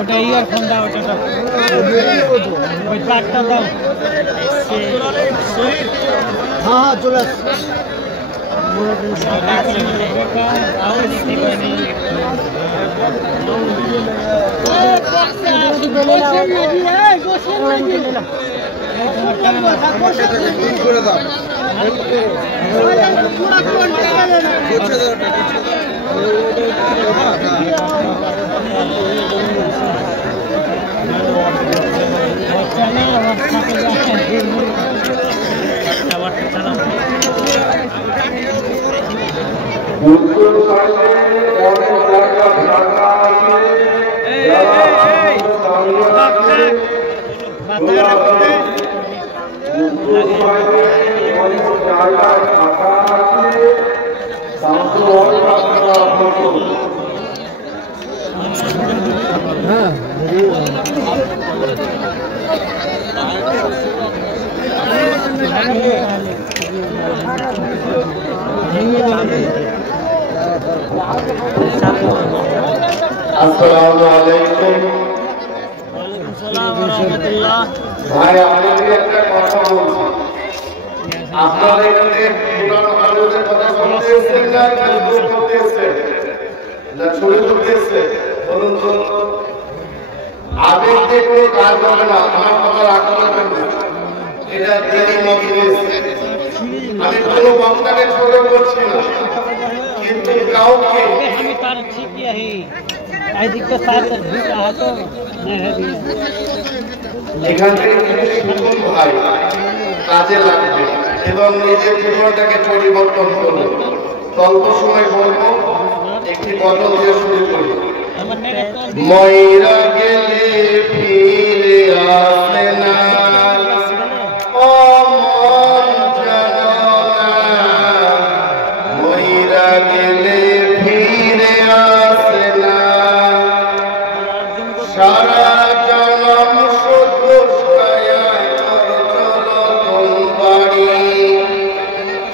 ওটা ইয়ারফোন দাও, ওটা ওই প্লাগটা দাও। হ্যাঁ চলে আসছে। আসসালামু আলাইকুম। ভাই আমি একটা কথা বলছি, আপনারা এখানে পুরানো আলোচনার কথা শুনতে এসেছেন না দূর করতে এসেছেন না ছড়ে করতে এসেছেন? বলুন তো। আবেগ দিয়ে কোনো কাজ হবে না, আমার কথা রাখতে পারবেন না, এটা দিনই মতো এসেছে। আমি কোনো বক্তাকে ছোট করছি না, কিন্তু কাউকে এখান থেকে ভাই কাজে লাগবে এবং নিজের জীবনটাকে পরিবর্তন করবে। স্বল্প সময় বলবো, একটি গজল দিয়ে শুরু করি। ময়রা গেলে ফিরে আসে না, ও মন জানো না, ময়রা গেলে ফিরে আসে না, সারা জনম শুধু বাড়ি,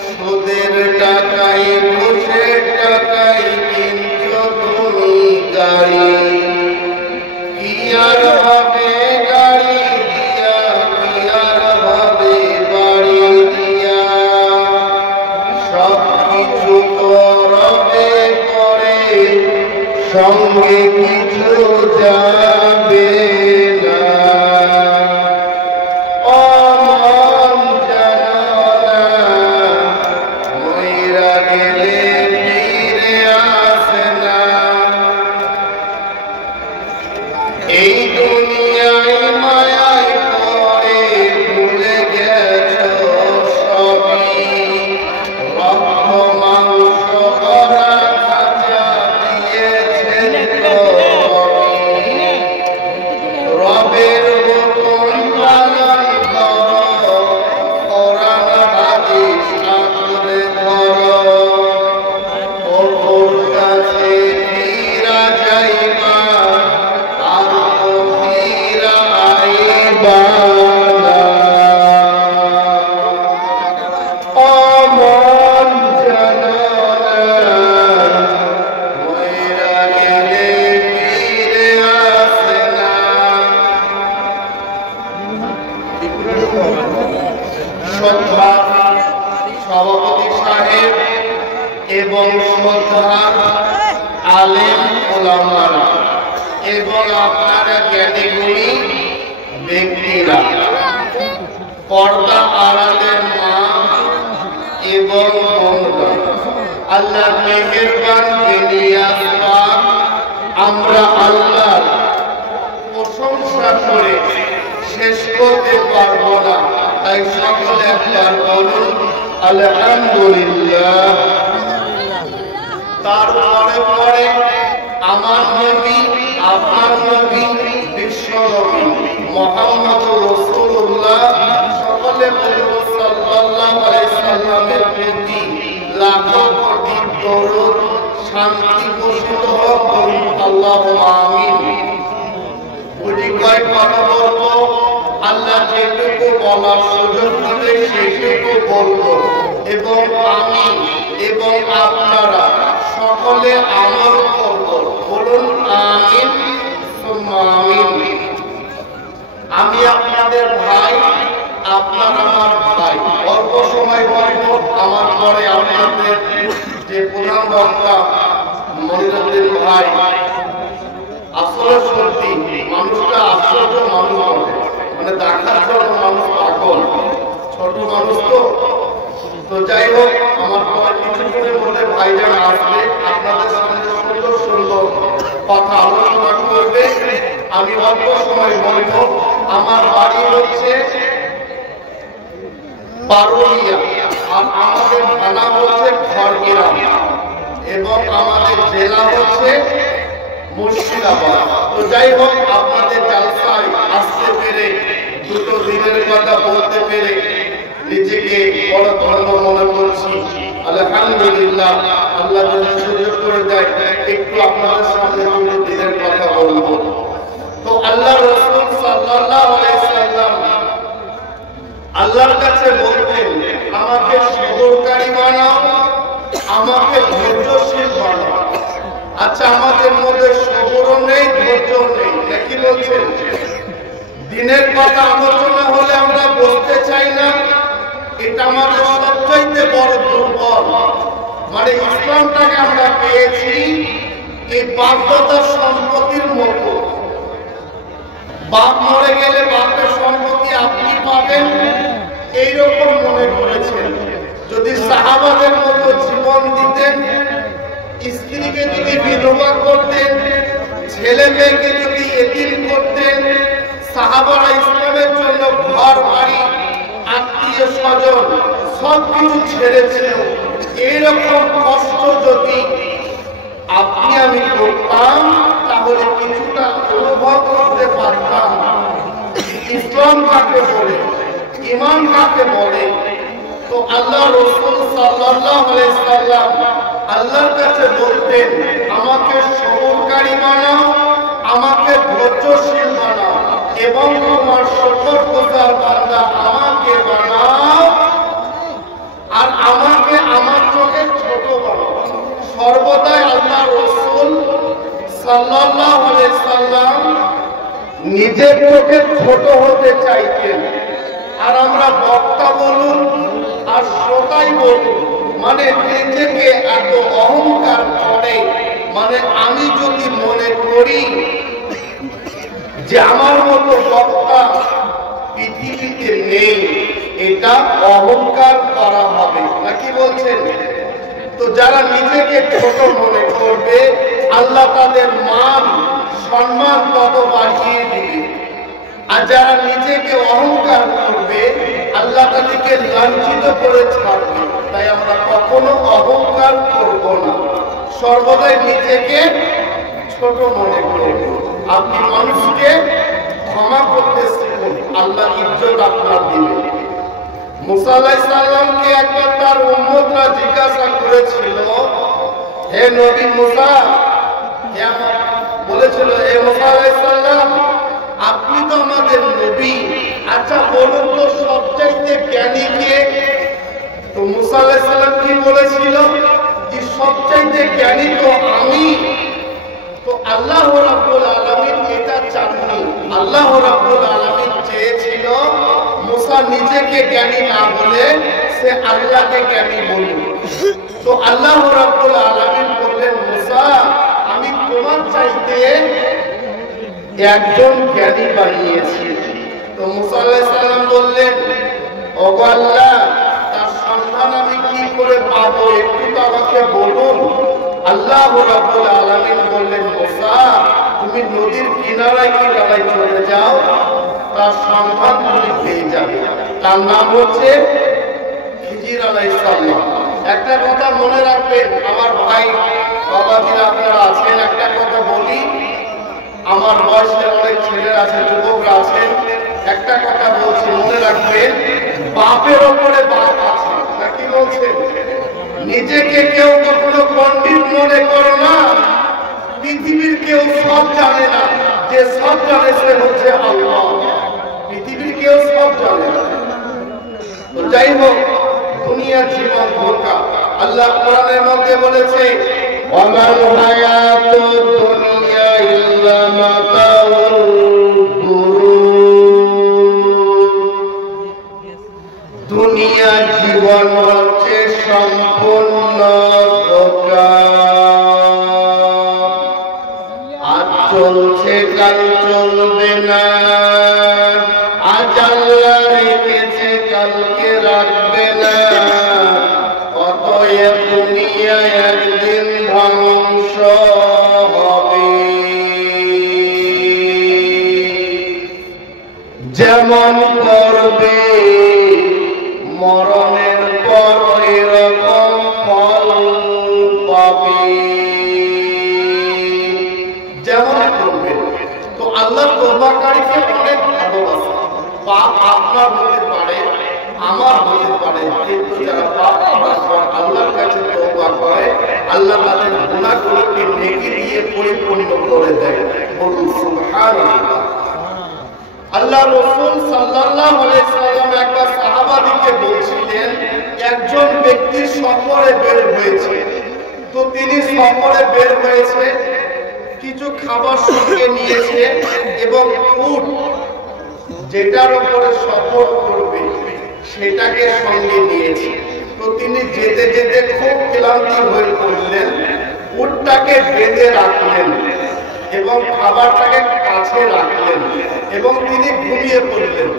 সুদের টাকায় ঘুষের টাকায় কিনছো তুমি গাড়ি, কি আর হবে গাড়ি দিয়া, কি আর হবে বাড়ি দিয়া, সব কিছু তো রবে পরে, সঙ্গে কিছু যাবে না, ও মন জানো না, ময়রা গেলে ফিরে আসে না। এই দুনিয়ায় মায়ায় পড়ে ভুলে গেছো সবই, রক্ত মাংস করা খাঁচা দিয়েছেন রবের হুকুম পালন করো, কোরআন হাদিস আঁকড়ে ধরো, ওর কাছে ফিরা যাইবা, আর তো ফিরা আইবা না, ও মন জানো না, ময়রা গেলে ফিরে আসে না। শ্রদ্ধা সভাপতি সাহেব এবং শ্রদ্ধা আলেম ওলামারা এবং আপনারা জ্ঞানীগুণী ব্যক্তিরা, পর্দা আড়ালের মা এবং বোনরা, আল্লাহ মেহেরবান বেনিয়াসবান আমরা আল্লাহ প্রশংসা করে শেষ করতে পারবো না। তাই সকলে একবার বলুন আলহামদুলিল্লাহ। তারপরে পরে আমার নবী, আপনার নবী, বিশ্ব নবী মুহাম্মদ রাসূলুল্লাহ সকলে বলুন সাল্লাল্লাহু আলাইহি সাল্লামের প্রতি লাখো কোটি দরুদ শান্তি বর্ষিত হোক, বলুন আল্লাহুম্মা আমিন। বুঝি কয় কথা বলবো, আল্লাহ যেটুকু বলার সুযোগ দিলে সেইটুকু বলবো, এবং আমি এবং আপনারা সকলে আমল করব, বলুন আমিন সুম্মা আমিন। আমি আপনাদের ভাই, আপনারা আমার ভাই। অল্প সময় বলবো, আমার পরে আপনাদের যে প্রধান বক্তা মনিরুদ্দিন ভাই, আসলে সত্যি মানুষটা আশ্চর্য মানুষ হবে, মানে দেখার জন্য মানুষ পাগল, ছোট মানুষ তো যাই হোক, আমার পরে কিছুক্ষণের মধ্যে ভাইজান আসবে, আপনাদের সামনে সুন্দর সুন্দর কথা আলোচনা করবে। আমি অল্প সময় বলবো, আমার বাড়ি হচ্ছে পারুলিয়া, আর আমাদের থানা হচ্ছে খড়গ্রাম, এবং আমাদের জেলা হচ্ছে মুর্শিদাবাদ। তো যাই হোক, আপনাদের জালসায় আসতে পেরে, দুটো দিনের কথা বলতে পেরে নিজেকে বড় ধন্য মনে করছি। আলহামদুলিল্লাহ, আল্লাহ যদি সুযোগ করে দেয় একটু আপনাদের সামনে দুটো দিনের কথা বলবো। তো আল্লাহ রাসূল সাল্লাল্লাহু আলাইহি সাল্লাম আল্লাহর কাছে বলতেন, আমাকে সবরকারী বানাও, আমাকে ধৈর্যশীল বানাও। আচ্ছা, আমাদের মধ্যে সবরও নেই, ধৈর্য নেই, নাকি বলছেন? দিনের কথা আলোচনা হলে আমরা বলতে চাই না, এটা আমাদের সবচাইতে বড় দুর্বল। মানে ইসলামটাকে আমরা পেয়েছি এই বাপদাদার সম্পত্তির মতো। বাপ মরে গেলে বাপের সম্পত্তি আপনি পাবেন, এইরকম মনে করেছেন। যদি সাহাবাদের মতো জীবন দিতেন, স্ত্রীকে যদি বিধবা করতেন, ছেলে মেয়েকে যদি এতিম করতেন, সাহাবারা ইসলামের জন্য ঘর বাড়ি আত্মীয় স্বজন সবকিছু ছেড়েছিল, এইরকম কষ্ট যদি আপনি আমি করতাম, তাহলে কিছুটা অনুভব করতে পারতাম ইসলাম কাকে বলে, ঈমান কাকে বলে। তো আল্লাহ রাসূল সাল্লাল্লাহু আলাইহি সাল্লাম আল্লাহর কাছে বলতেন, আমাকে সবরকারী বানাও, আমাকে ধৈর্যশীল বানাও, এবং তোমার শুকরগুজার বান্দা আমাকে বানাও, আর আমাকে আমার চোখে ছোট বানাও। সর্বদাই আল্লাহ রাসূল সাল্লাল্লাহু আলাইহি সাল্লাম নিজের চোখে ছোট হতে চাইতেন। আর আমরা বক্তা বলুন আর শ্রোতাই বলুন, মানে নিজেকে এত অহংকার করে, মানে আমি যদি মনে করি যে আমার মতো বক্তা পৃথিবীতে নেই, এটা অহংকার করা হবে, নাকি বলছেন? তো যারা নিজেকে ছোট মনে করবে, আল্লাহ তাদের মান সম্মান তত বাড়িয়ে দিবে। আর যারা নিজেকে অহংকার করবে, আল্লাহ তাদেরকে লাঞ্ছিত করে ছাড়বে। তাই আমরা কখনো অহংকার করব না, সর্বদাই নিজেকে ছোট মনে করব। আপনি মানুষকে ক্ষমা করতে শিখুন, আল্লাহ ইজ্জত আপনার দিবে। মুসা আলাইহিস সালামকে একবার তার উম্মতরা জিজ্ঞাসা করেছিল, হে নবী মুসা, বলেছিল, হে মুসা আলাইহিস সালাম, আপনি তো আমাদের নবী, আচ্ছা বলুন তো সবচাইতে জ্ঞানী কে? তো মুসা আলাইহিস সালাম কি বলেছিল, যে সবচাইতে জ্ঞানী তো আমি। তো আল্লাহ রাব্বুল আলামিন এটা চাননি। আল্লাহ রাব্বুল আলামিন চেয়েছিল মুসা নিজেকে জ্ঞানী না বলে সে আল্লাহকে জ্ঞানী বলুন। তো আল্লাহ রাব্বুল আলামিন বললেন, মুসা, আমি তোমার চাইতে একজন জ্ঞানী বানিয়েছি। তো মুসা আলাইহিস সালাম বললেন, ওগো আল্লাহ, তার সন্ধান আমি কি করে পাবো, একটু তো আমাকে আমাকে বলুন। আল্লাহ রাব্বুল আলামিন বললেন, মুসা তুমি নদীর কিনারায় কিনারায় চলে যাও, তার সন্ধান তুমি পেয়ে যাবে। তার নাম হচ্ছে খিজির আলাইহিস সালাম। একটা কথা মনে রাখবেন আমার ভাই বাবাজিরা আপনারা আছেন, একটা কথা বলি, আমার বয়সের অনেক ছেলেরা আছে, যুবকরা আছেন, একটা কথা বলছি মনে রাখবেন, বাপের ওপরে বাপ আছে। নাকি বলছেন? নিজেকে কেউ কখনো পণ্ডিত মনে করো না। পৃথিবীর কেউ সব জানে না, যে সব জানে সে হচ্ছে আল্লাহ। পৃথিবীর কেউ সব জানে না। তো যাই হোক, দুনিয়ার জীবন ধোঁকা। আল্লাহ কোরআনের মধ্যে বলেছে, ওয়ামাল হায়াতুদ দুনিয়া ইল্লা মাতাউল গুরুর। দুনিয়ার জীবন হচ্ছে সম্পূর্ণ ধোঁকা। আজ চলছে কাল চলবে না, আজ আল্লাহ রেখেছে কালকে রাখবে না। অতএব দুনিয়া একদিন ধ্বংস হবে। যেমন করবে মরণের পর এরকম ফল পাবে। যেমন করবে। তো আল্লাহ তওবাকারীকে অনেক ভালোবাসে। পাপ আপনার হতে পারে, আমার হতে পারে, কিন্তু যারা পাপ আল্লাহর কাছে তওবা করে, আল্লাহ তাদের গুনাহগুলোকে নেকি দিয়ে পরিপূর্ণ করে দেয়। বলুন সুবহানাল্লাহ। আল্লাহ রাসূল সাল্লাল্লাহু আলাইহি সাল্লাম একবার সাহাবাদিকে বলছিলেন, একজন ব্যক্তি সফরে বের হয়েছে। তো তিনি সফরে বের হয়েছে, কিছু খাবার সঙ্গে নিয়েছে এবং উট যেটার উপরে সফর করবে সেটাকে সঙ্গে নিয়েছে। তো তিনি যেতে যেতে খুব ক্লান্তি হয়ে পড়লেন, উটটাকে বেঁধে রাখলেন এবং খাবারটাকে কাছে রাখলেন এবং তিনি ঘুমিয়ে পড়লেন।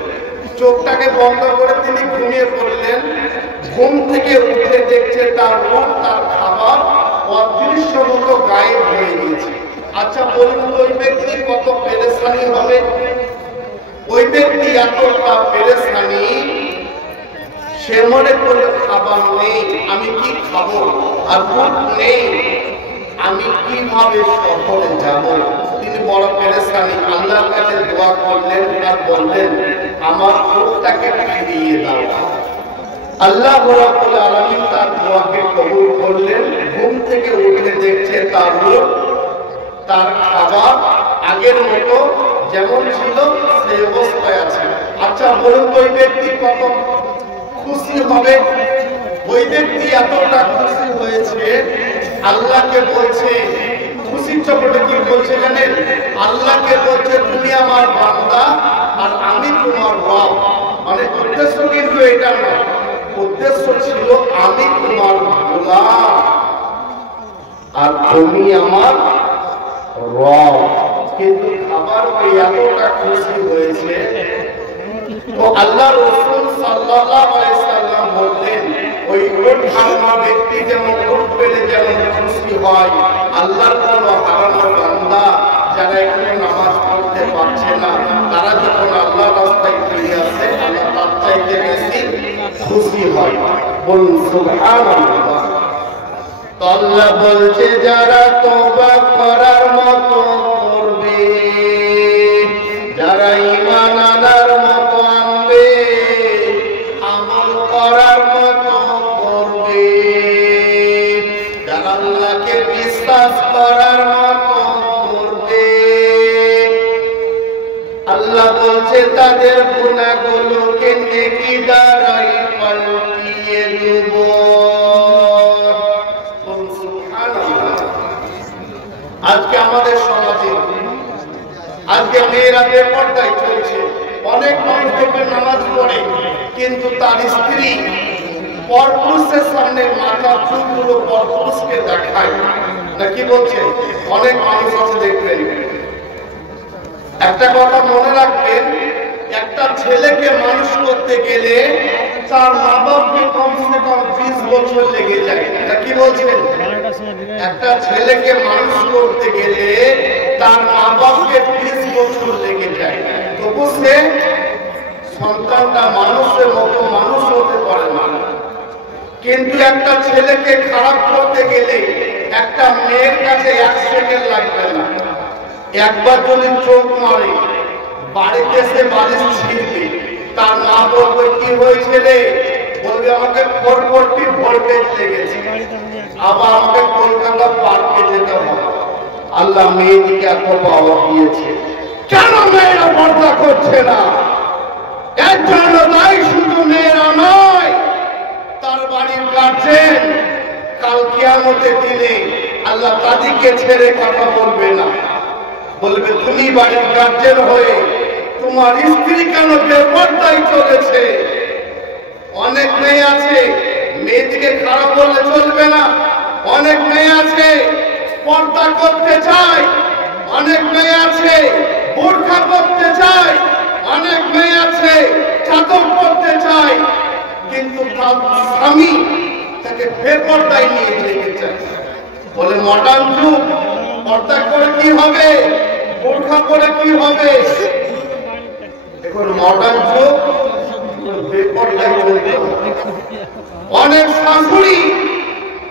চোখটাকে বন্ধ করে তিনি ঘুমিয়ে পড়লেন। ঘুম থেকে উঠে দেখছে তার উট, তার খাবার অদৃশ্য মতো গায়েব হয়ে গিয়েছে। আচ্ছা বলুন, ওই ব্যক্তি কত পেরেশানি হবে? ওই ব্যক্তি এতটা পেরেশানি, সে মনে করলে খাবার নেই, আমি কি খাবো, আর উট নেই, আমি কিভাবে সফরে যাব। তিনি বড় পেরেশানি, আল্লাহর কাছে দোয়া করলেন আর বললেন, আমার উটটাকে ফিরিয়ে দাও। আল্লাহ রাব্বুল আলামিন তার দোয়াকে কবুল করলেন। ঘুম থেকে উঠে দেখছে তার উট, তার খাবার আগের মতো যেমন ছিল সেই অবস্থায় আছে। আচ্ছা বলুন, ওই ব্যক্তি কত খুশি হবে? ওই ব্যক্তি এতটা খুশি হয়েছে, আল্লাহকে বলছে, খুশির চোটে কি বলছে জানেন? আল্লাহকে বলছে, তুমি আমার বান্দা আর আমি তোমার রব। মানে উদ্দেশ্য কিন্তু এটা না, উদ্দেশ্য ছিল আমি তোমার গোলাম আর তুমি আমার রব। কিন্তু খাবার পেয়ে এতটা খুশি হয়েছে। তো আল্লাহ রাসূল সাল্লাল্লাহু আলাইহি সাল্লাম বললেন, ওই উট হারানো ব্যক্তি যেমন উট পেলে যেমন খুশি হয়, আল্লাহর কোন হারানো বান্দা যারা এখানে নামাজ পড়তে পারছে না, তারা যখন আল্লাহর রাস্তায় ফিরে আসে, আল্লাহ তার চাইতে বেশি খুশি হয়। বলুন সুবহানাল্লাহ। তো আল্লাহ বলছে, যারা তওবা করার মতো করবে, যারা ঈমান আনার মতো আনবে, আমল করার মতো করবে, যারা আল্লাহকে বিশ্বাস করার মতো করবে, আল্লাহ বলছে তাদের গুনাহগুলোকে নেকি দ্বারাই পাল্টিয়ে দেব। আজকে আমাদের সমাজে, আজকে মেয়েরা বেপরদায় চলছে। অনেক মানুষ দেখবেন নামাজ পড়ে, কিন্তু তার স্ত্রী পরপুরুষের সামনে মাথা চুলগুলো পরপুরুষকে দেখায় না। কি বলছে? অনেক মানুষ আছে দেখবেন। একটা কথা মনে রাখবেন, একটা ছেলেকে মানুষ করতে গেলে তার মা বাপকে কমসে কম 20 বছর লেগে যায়। এটা কি বলছেন? একটা ছেলেকে মানুষ করতে গেলে তার মা বাপকে 20 বছর লেগে যায়, তবু সে সন্তানটা মানুষের মতো মানুষ হতে পারে না। কিন্তু একটা ছেলেকে খারাপ করতে গেলে একটা মেয়ের কাছে 1 সেকেন্ড লাগবে না। একবার যদি চোখ মারে বাড়িতে সে বালিশ ছিঁড়বে, তার মা বলবে কি হয়েছে রে, বলবে আমাকে 440 ভোল্টেজ লেগেছে, আবার আমাকে কলকাতা পার্কে যেতে হবে। আল্লাহ মেয়েটিকে এত পাওয়া দিয়েছে, কেন মেয়েরা পর্দা করছে না? এর জন্য তাই শুধু মেয়েরা নয়, তার বাড়ির গার্জেন কাল কিয়ামতের দিনে আল্লাহ তাদেরকে ছেড়ে কথা বলবে না, বলবে তুমি বাড়ির গার্জেন হয়ে তোমার স্ত্রী কেন বেপরদায় চলেছে। অনেক মেয়ে আছে মেয়েটিকে খারাপ বললে চলবে না, অনেক মেয়ে আছে পর্দা করতে চায়, অনেক মেয়ে আছে বোরখা পরতে চায়, অনেক মেয়ে আছে চাদর পরতে চায়, কিন্তু তার স্বামী তাকে বেপরদায় নিয়ে যেতে চায়। বলে মডার্ন যুগ, পর্দা করে কি হবে, বোরখা করে কি হবে? এখন মডার্ন যুগ, বেপরদায় চলতে হবে। অনেক শাশুড়ি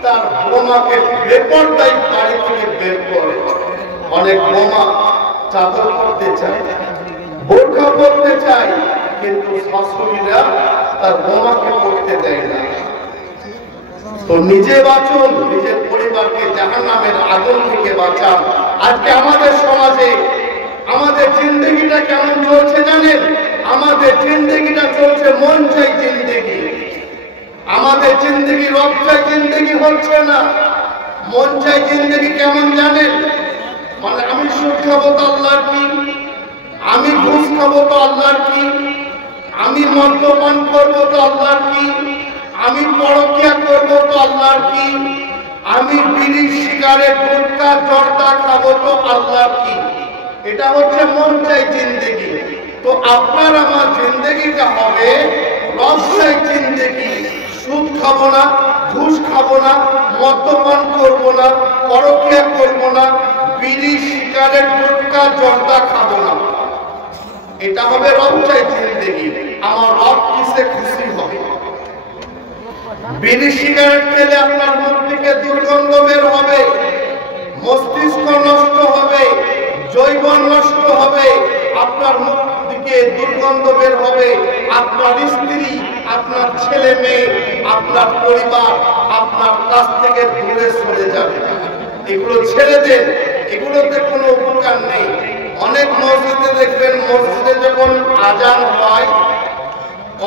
তার বোমাকে বেপরদায় বাড়ি থেকে বের করে। অনেক বোমা চাদর পরতে চায়, বোরখা পরতে চায়, কিন্তু শাশুড়িরা তার বোমাকে পড়তে দেয় না। তো নিজে বাঁচুন, নিজের পরিবারকে জাহান্নামের আগুন থেকে বাঁচান। আজকে আমাদের সমাজে আমাদের জিন্দেগিটা কেমন চলছে জানেন? আমাদের জিন্দেগিটা চলছে মন চাই জিন্দেগি। আমাদের জিন্দেগি রব চাই জিন্দেগি হচ্ছে না। মন চাই জিন্দেগি কেমন জানেন? মানে আমি সুদ খাবো তো আল্লাহর কি, আমি ঘুষ খাবো তো আল্লাহর কি, আমি মদ্যপান করবো তো আল্লাহর কি, আমি পরকিয়া করবো তো আল্লাহর কি, আমি বিড়ি সিগারেট গুটখা জর্দা খাবো তো আল্লাহর কি। এটা হচ্ছে মন চাই জিন্দেগি। তো আপনার আমার জিন্দেগিটা হবে রব চাই জিন্দেগি। সুদ খাবো না, ঘুষ খাবো না, মদ্যপান করবো না, পরকিয়া করবো না, বিড়ি সিগারেট গুটখা জর্দা খাবো না। এটা হবে রব চাই জিন্দেগি। আমার রব কিসে খুশি হবে? বিড়ি সিগারেট খেলে আপনার মুখ থেকে দুর্গন্ধ বের হবে, মস্তিষ্ক নষ্ট হবে, জৈবন নষ্ট হবে, আপনার মুখ থেকে দুর্গন্ধ বের হবে, আপনার স্ত্রী, আপনার ছেলে মেয়ে, আপনার পরিবার আপনার কাছ থেকে দূরে সরে যাবে। এগুলো ছেড়ে দেন, এগুলোতে কোনো উপকার নেই। অনেক মসজিদে দেখবেন, মসজিদে যখন আজান হয়,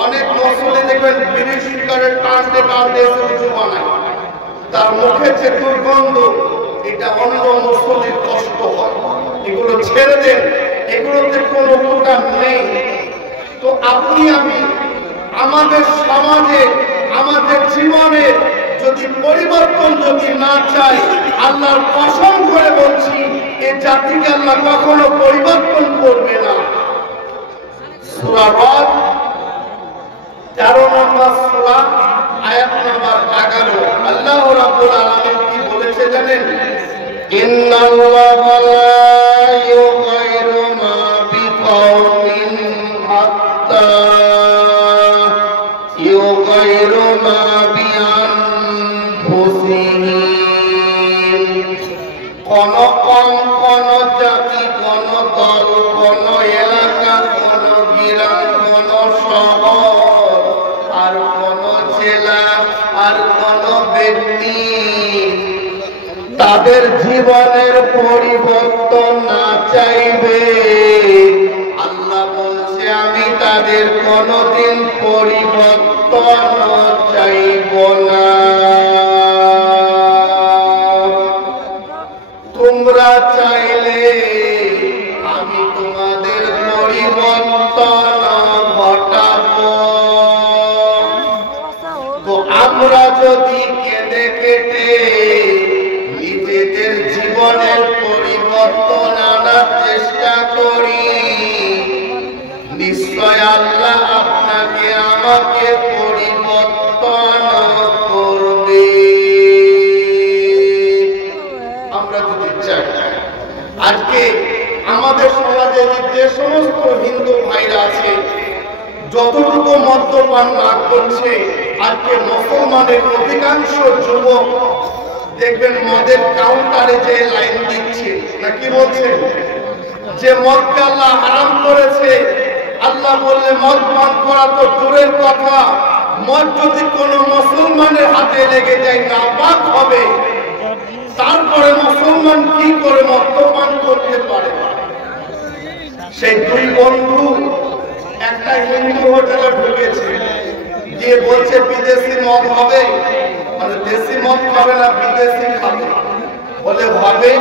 অনেক মসজিদে দেখবেন বিড়ি সিগারেট টানতে টানতে এসে উঁচু বানায়, তার মুখে যে দুর্গন্ধ, এটা অন্য মুসলির কষ্ট হয়। এগুলো ছেড়ে দেন, এগুলোতে কোনো উপকার নেই। তো আপনি আমি আমাদের সমাজে আমাদের জীবনে যদি পরিবর্তন যদি না চাই, আল্লাহর কসম করে বলছি এই জাতিকে আল্লাহ কখনো পরিবর্তন করবে না। সূরা রদ 13 নম্বর সূরা আয়াত নম্বর 11 আল্লাহ রাব্বুল আলামিন কি বলেছে জানেন? ইন্নাল্লাহা লা ইউগাইরু মা বিকাওমিন হাত্তা ইউগাইরু মা বিআনফুসিহিম। কোন কম, কোন জাতি, কোন দল, কোন এলাকা, কোন গ্রাম, কোন শহর, আর কোন জেলা, আর কোন ব্যক্তি তাদের জীবনের পরিবর্তন না চাইবে, আল্লাহ বলছে আমি তাদের কোনদিন পরিবর্তন চাইব না। তোমরা চাইলে আমি তোমাদের পরিবর্তন ঘটাবো। তো আমরা যদি কেঁদে কেটে নিজেদের জীবনের পরিবর্তন আনার চেষ্টা করি, নিশ্চয় আল্লাহ আপনাকে আমাকে পরিবর্তন সমাজে যে সমস্ত হিন্দু ভাইরা আছে যতটুকু মদ্যপান না করছে, আজকে মুসলমানের অধিকাংশ যুবক দেখবেন মদের কাউন্টারে যে লাইন দিচ্ছে, না কি বলছেন যে মদকে আল্লাহ হারাম করেছে। আল্লাহ বললে মদ পান করা তো দূরের কথা, মদ যদি কোনো মুসলমানের হাতে লেগে যায় নাপাক হবে, তারপরে মুসলমান কি করে মদ্যপান করতে পারে? সেই দুই বন্ধু একটা হিন্দু হোটেলে ঢুকেছে, গিয়ে বলছে বিদেশি মদ হবে, মানে দেশি মদ খাবে না বিদেশি খাবে। বলে ভাবে,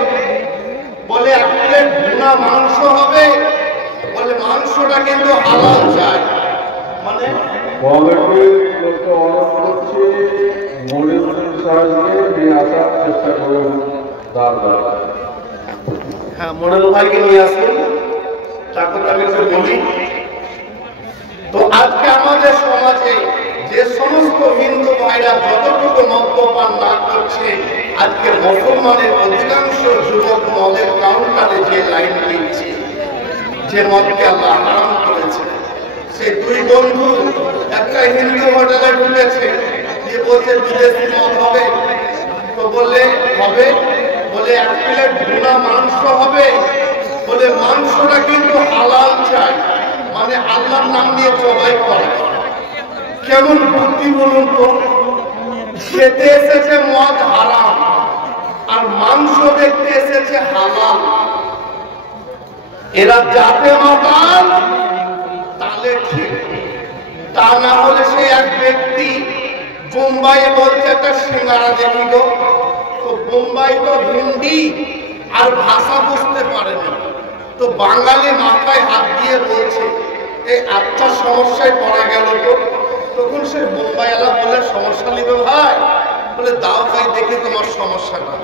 বলে এক প্লেট ভুনা মাংস হবে, বলে মাংসটা কিন্তু হালাল চাই। মানে হ্যাঁ, মডেল ভাইকে নিয়ে আসুন, তারপর আমি একটু বলি। তো আজকে আমাদের সমাজে যে সমস্ত হিন্দু ভাইরা যতটুকু মদ্যপান না করছে, আজকে মুসলমানের অধিকাংশ যুবক মদের কাউন্টারে যে লাইন দিচ্ছে, যে মদকে আল্লাহ হারাম করেছে। সেই দুই বন্ধু একটা হিন্দু হোটেলে ঢুকেছে, যে বলছে বিদেশি মদ হবে, তো বললে হবে, বলে এক প্লেট ভুনা মাংস হবে, বলে মাংসটা কিন্তু হালাল চাই, মানে আল্লাহর নাম নিয়ে জবাই করে। কেমন বুদ্ধি বলুন তো? খেতে এসেছে মদ হারাম, আর মাংস দেখতে এসেছে হালাল। এরা যাতে মাতাল তাহলে ঠিক, তা না হলে সে এক ব্যক্তি বোম্বাইয়ে বলছে একটা সিঙ্গারা দেখি গো, তো বোম্বাই তো হিন্দি আর ভাষা বুঝতে পারেনি, তো বাঙালি মাথায় হাত দিয়ে বলছে এই আচ্ছা সমস্যায় পড়া গেল তো। তখন সে বোম্বাইওয়ালা বলে সমস্যা নিবে ভাই, বলে দাও ভাই দেখি তোমার সমস্যাটা,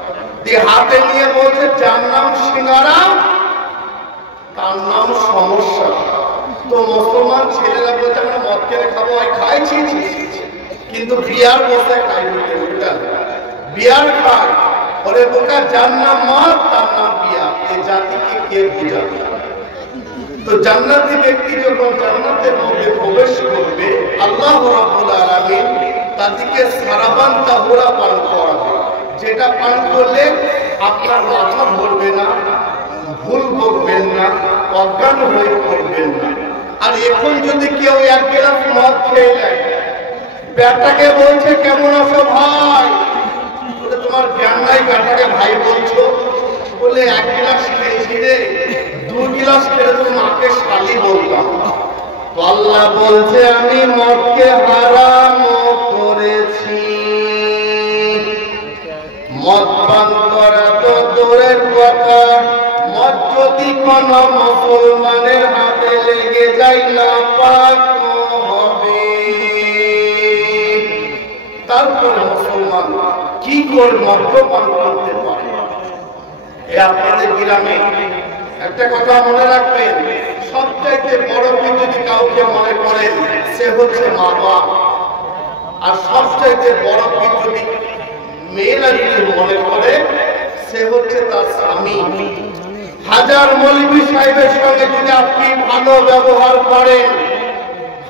দিয়ে হাতে নিয়ে বলছে যার নাম সিঙ্গারা তার নাম সমস্যা। তো মুসলমান ছেলেরা বলছে আমরা মদ কেনে খাবো, খাইছি কিন্তু বিয়ার বসে খাই, বিয়ার খায়। বলে বোকা যার নাম মদ তার নাম বিয়া, এই জাতিকে কে বোঝাবে? তো জান্নাতি ব্যক্তি যখন জান্নাতের মধ্যে প্রবেশ করবে, আল্লাহ রাব্বুল আলামিন তাদেরকে সারাবান তাহুরা পান করাবে, যেটা পান করলে আপনার মাথা ধরবে না, ভুল বকবেন না, অজ্ঞান হয়ে পড়বেন না। আর এখন যদি কেউ এক গ্লাস মদ খেয়ে নেয়, ব্যাটাকে বলছে কেমন আছো ভাই, বলে তোমার জ্ঞান নাই, ব্যাটাকে ভাই বলছো? বলে এক গ্লাস খেয়েছি রে, 2 গ্লাস খেলে তো মাকে শালি বলতাম। তো আল্লাহ বলছে আমি মদকে হারাম করেছি। মদ পান করা তো দূরের কথা, মদ যদি কোন মুসলমানের হাতে লেগে যায় না পাক হবে। তারপর মুসলমান কি করে মদ্যপান করতে পারে? আপনাদের গ্রামে একটা কথা মনে রাখবেন, সবচাইতে বড় যদি কাউকে মনে করেন সে হচ্ছে মা বাপ, আর সবচাইতে বড় যদি মেয়েরা যদি মনে করে সে হচ্ছে তার স্বামী। হাজার মৌলভী সাহেবের সঙ্গে যদি আপনি ভালো ব্যবহার করেন,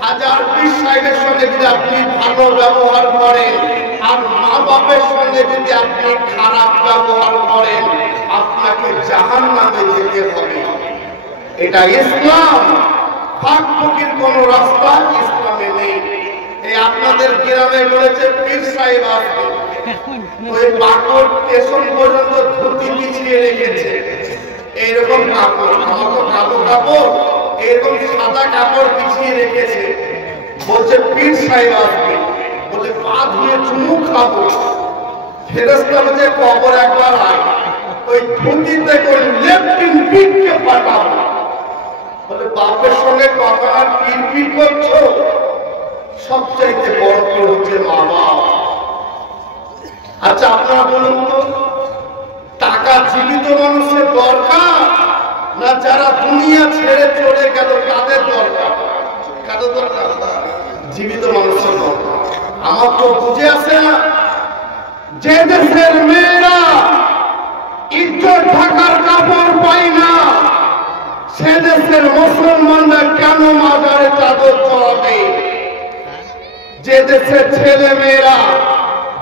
হাজার পীর সাহেবের সঙ্গে যদি আপনি ভালো ব্যবহার করেন, আর মা বাপের সঙ্গে যদি আপনি খারাপ ব্যবহার করেন, আপনাকে জাহান্নামে যেতে হবে। এটা ইসলাম, ফাঁক ফকির কোন রাস্তা ইসলামে নেই। এই আপনাদের গ্রামে বলেছে পীর সাহেব আসবে, ওই পাকড় স্টেশন পর্যন্ত ধুতি পিছিয়ে রেখেছে, এইরকম কাপড়, আমার তো কালো কাপড়, এরকম সাদা কাপড় পিছিয়ে রেখেছে, বলছে পীর সাহেব আসবে, বলে পা ধুয়ে চুমু খাবো। ফেরেশতা বলছে কবর একবার আয়, ওই ধুতিতে করে লেফটিন পীরকে পাঠাবো। বলে বাপের সঙ্গে কথা আর পীর পীর করছো? সবচাইতে বড় পীর হচ্ছে মা বাপ। আচ্ছা আপনারা বলুন তো, টাকা জীবিত মানুষের দরকার না যারা দুনিয়া ছেড়ে চলে গেল তাদের দরকার? কাদের দরকার? জীবিত মানুষের দরকার। আমার তো বুঝে আসে না, যে দেশের মেয়েরা ইজ্জত ঢাকার কাপড় পায় না, সে দেশ যে দেশের ছেলে মেয়েরা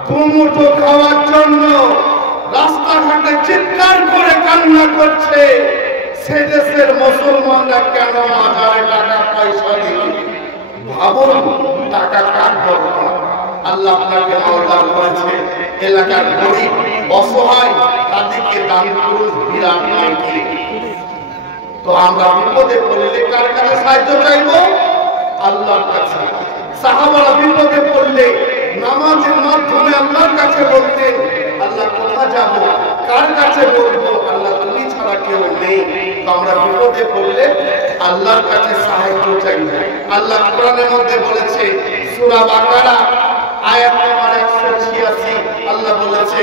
দুমুঠো খাওয়ার জন্য রাস্তাঘাটে চিৎকার করে কান্না করছে, সে দেশের মুসলমানরা কেন মাজারে টাকা পয়সা দিবে? ভাবুন, টাকা কার দরকার? আল্লাহ আপনাকে মাওলানা করেছে, এলাকার গরিব অসহায় তাদেরকে দান করুন বিরাট নাকি। তো আমরা বিপদে পড়লে কার কাছে সাহায্য চাইবো? আল্লাহর কাছে। সাহাবারা বিপদে পড়লে নামাজের মাধ্যমে আল্লাহর কাছে বলতেন, আল্লাহ কোথায় যাব, কার কাছে বলবো? আল্লাহ তুমি ছাড়া কেউ নেই। আমরা বিপদে পড়লে আল্লাহর কাছে সাহায্য চাইবো। আল্লাহ কোরআনের মধ্যে বলেছে, সূরা বাকারা আয়াত নম্বর 186, আল্লাহ বলেছে,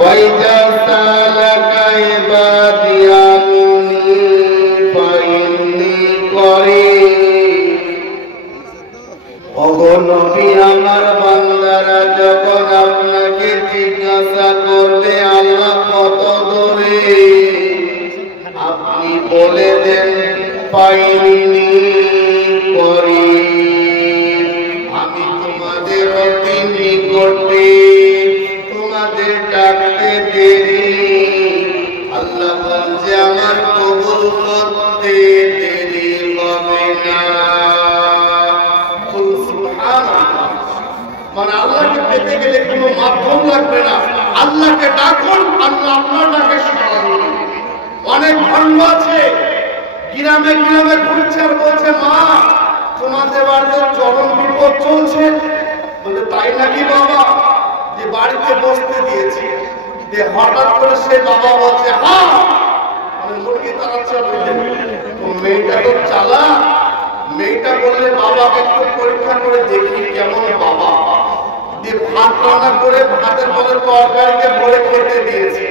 ওয়াইজা সালাকা ইবাদি আন্নী ফাইন্নী করিব। ওগো নবী, আমার বান্দারা যখন আপনাকে জিজ্ঞাসা করবে আল্লাহ কত দূরে, আপনি বলে দেন ফাইন্নী করিব, আমি তোমাদের অতি নিকটে, তোমাদের ডাকতে দেরি। আল্লাহ বলছে আমার কবুল করতে দেরি হবে না। মানে আল্লাহকে পেতে গেলে কোনো মাধ্যম লাগবে না, আল্লাহকে ডাকুন, আল্লাহ আপনার ডাকে সাড়া দিবেন। অনেক ভণ্ড আছে গ্রামে গ্রামে ঘুরছে আর বলছে, মা তোমাদের বাড়িতে চরম বিপদ চলছে। বলে তাই নাকি বাবা? যে বাড়িতে বসতে দিয়েছি, যে হঠাৎ করে সে বাবা বলছে, হ্যাঁ মুরগি তাড়াচ্ছে। তো মেয়েটা তো চালা, মেয়েটা বললে বাবাকে একটু পরীক্ষা করে দেখি কেমন বাবা। যে ভাত রান্না করে ভাতের বলে তরকারিকে ভরে খেতে দিয়েছে।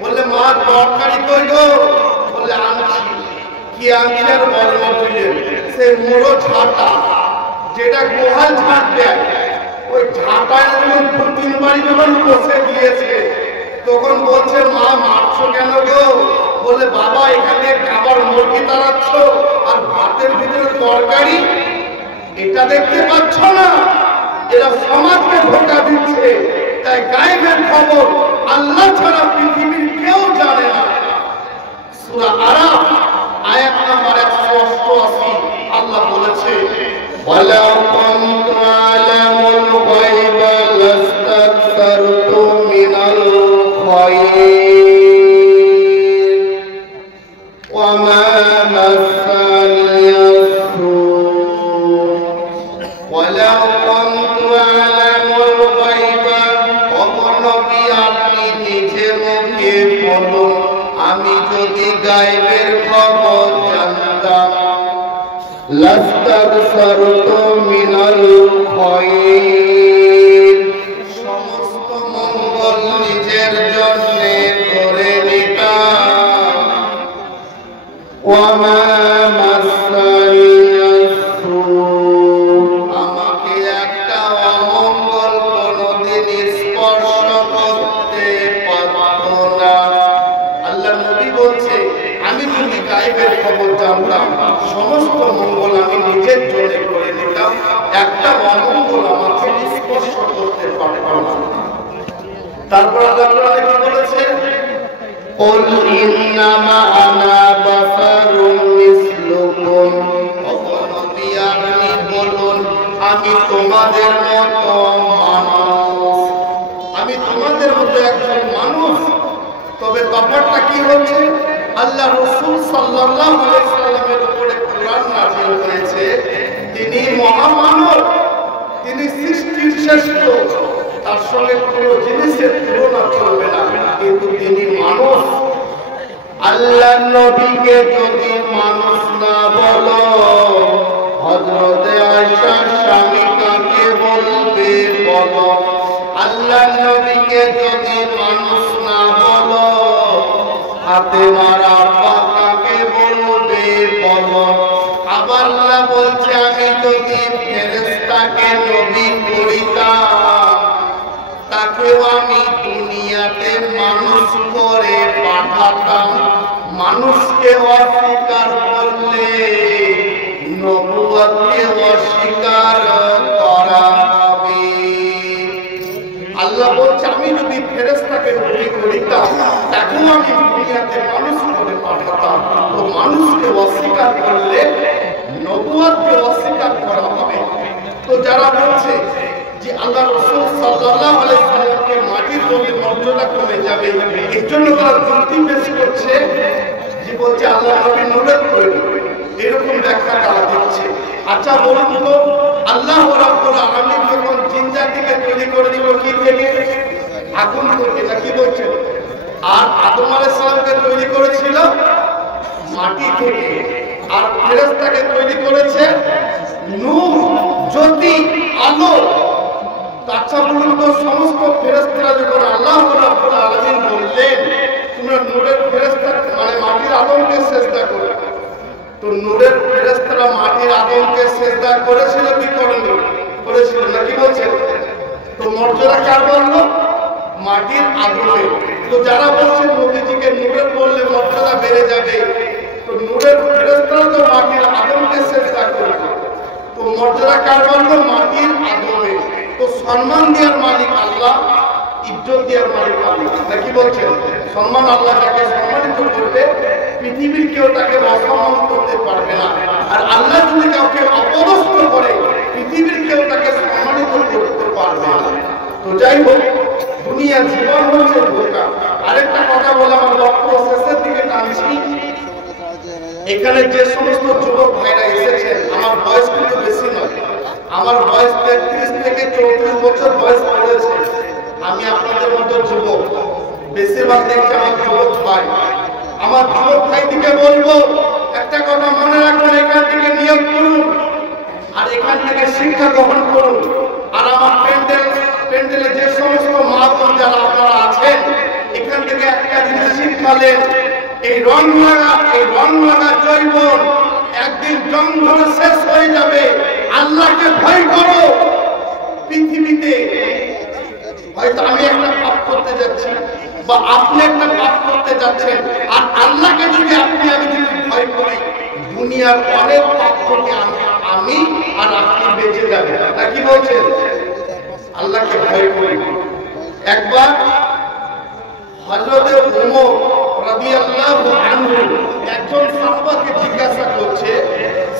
বললে মা তরকারি কই গো? বলে আনছি। কি আনছি আর বলবো বুঝলেন? সে মুড়ো ঝাঁটা, যেটা গোহাল ঝাঁট দেয়, ওই ঝাঁটায় যখন 2-3 বাড়ি যখন বসে দিয়েছে, তখন বলছে মা মারছো কেন গো? বলে বাবা এখানে খাবার মুরগি তাড়াচ্ছ আর ভাতের ভিতরে তরকারি, এটা দেখতে পাচ্ছ না? এরা সমাজকে ধোঁকা দিচ্ছে। তাই গায়েবের খবর আল্লাহ ছাড়া পৃথিবীর কেউ জানে না। সূরা আরাফ আয়াত নম্বর 188, আল্লাহ বলেছে, ওয়ালা কুনতু আলামুল গায়বা লাস্তাকসারতু মিনাল খায়র ওয়া মা মাসানিয়াস সূ। ওয়ালা কুনতু আলামুল গায়বা, ওগো নবী আপনি নিজে মুখে বলুন, আমি যদি গায়বের খবর জানতাম, লাস্তাকসারতু মিনাল খায়র, সমস্ত মঙ্গল নিজের জন্য করে নিতাম। ওয়া মা মাসানিয়াস সূ, আমাকে একটা অমঙ্গল কোনদিন স্পর্শ করতে পারত না। আল্লাহ নবী বলছে, আমি যদি গায়েবের খবর জানতাম, সমস্ত মঙ্গল আমি নিজের জন্য করে নিতাম, একটা অমঙ্গল আমাকে স্পর্শ করতে পারত না। তারপর আল্লাহ কোরআনে কি বলেছে? কুল ইন্নামা আনা বাশারুম মিসলুকুম, ওগো নবী আপনি বলুন, আমি তোমাদের মতো মানুষ, আমি তোমাদের মতো একজন মানুষ। তবে ব্যাপারটা কি হচ্ছে? আল্লাহ রাসূল সাল্লাল্লাহু আলাইহি সাল্লামের উপরে কোরআন নাযিল হয়েছে, তিনি মহামানব, তিনি সৃষ্টির শ্রেষ্ঠ, তার সঙ্গে কোনো জিনিসের তুলনা চলবে না, কিন্তু তিনি মানুষ। আল্লাহ নবীকে যদি মানুষ না বলো, হযরতে আয়েশার স্বামী কাকে বলবে বলো? আল্লাহ নবীকে যদি মানুষ না বলো, ফাতেমার আব্বা কাকে বলবে বলো? আবার আল্লাহ বলছে, আমি যদি ফেরেশতাকে নবী করিতাম, তাকেও আমি দুনিয়াতে মানুষ করে পাঠাতাম। মানুষকে অস্বীকার করলে নবুয়তকে অস্বীকার করা আল্লাহ বলছে আমি যদি ফেরেশতাকে তৈরি করিতাম তাকেও আমি দুনিয়াতে মানুষ করে পাঠাতাম। তো মানুষকে অস্বীকার করলে নবুয়তকে অস্বীকার করা হবে। তো যারা বলছে যে আল্লাহ রাসূল সাল্লাল্লাহু আলাইহি সাল্লামকে মাটির বলে মর্যাদা কমে যাবে, এর জন্য তারা যুক্তি পেশ করছে যে বলছে আল্লাহ নবী নূরের তৈরি, এরকম ব্যাখ্যা তারা দিচ্ছে। আচ্ছা বলুন তো, আল্লাহ রাব্বুল আলামিন যখন জিন জাতিকে তৈরি করেছিল কি থেকে? আগুন থেকে, নাকি বলছেন? আর আদম আলাইহিস সালামকে তৈরি করেছিল মাটি থেকে, আর ফেরেশতাকে তৈরি করেছে নূর, জ্যোতি, আলো। আচ্ছা বলুন তো, সমস্ত ফেরেশতারা যখন আল্লাহ রাব্বুল আলামিন বললেন তোমরা নূরের ফেরেশতা মানে মাটির আদমকে সিজদা করো, তো নূরের ফেরেশতারা মাটির আদমকে সিজদা করেছিল কি করেনি? করেছিল, নাকি বলছেন? তো মর্যাদা কার বললো? মাটির আদমে। তো যারা বলছে নবীজিকে নূরের বললে মর্যাদা বেড়ে যাবে, তো নূরের ফেরেশতারা তো মাটির আদমকে সিজদা করেছে, তো মর্যাদা কার বললো? মাটির আদমে। তো সম্মান দেওয়ার মালিক আল্লাহ, ইজ্জত দেওয়ার মালিক আল্লাহ, নাকি বলছেন? সম্মান আল্লাহ যাকে সম্মানিত করবে পৃথিবীর কেউ তাকে অসম্মান করতে পারবে না। আর আল্লাহ যদি কাউকে অপদস্থ করে পৃথিবীর কেউ তাকে সম্মানিত করতে পারবে না। তো যাই হোক, দুনিয়া জীবন হচ্ছে ধোঁকা। আরেকটা কথা বলে আমার বক্তব্য শেষের দিকে টানছি। এখানে যে সমস্ত যুবক ভাইরা এসেছেন, আমার বয়স কিন্তু বেশি নয়, আমার বয়স 33 থেকে 34 বছর বয়স পড়েছে। আমি আপনাদের মতো যুবক, বেশিরভাগ দেখছি আমার যুবক ভাই। আমার যুবক ভাইদিকে বলবো একটা কথা মনে রাখবেন, এখান থেকে নিয়োগ করুন আর এখান থেকে শিক্ষা গ্রহণ করুন। আর আমার প্যান্ডেলে যে সমস্ত মা বোন যারা আপনারা আছেন, এখান থেকে একটা জিনিস শিক্ষালেন, এই রং লাগা জৈবন একদিন জং ধরে শেষ হয়ে যাবে। আল্লাহকে ভয় করো। পৃথিবীতে হয়তো আমি একটা পাপ করতে যাচ্ছি বা আপনি একটা পাপ করতে যাচ্ছেন, আর আল্লাহকে যদি আমি যদি ভয় করি, দুনিয়ার অনেক পাপ থেকে আমি আর আপনি বেঁচে যাবে, নাকি বলছেন? আল্লাহকে ভয় করি। একবার হযরতে ওমর রাদিয়াল্লাহু আনহু একজন সাহাবাকে জিজ্ঞাসা করছে,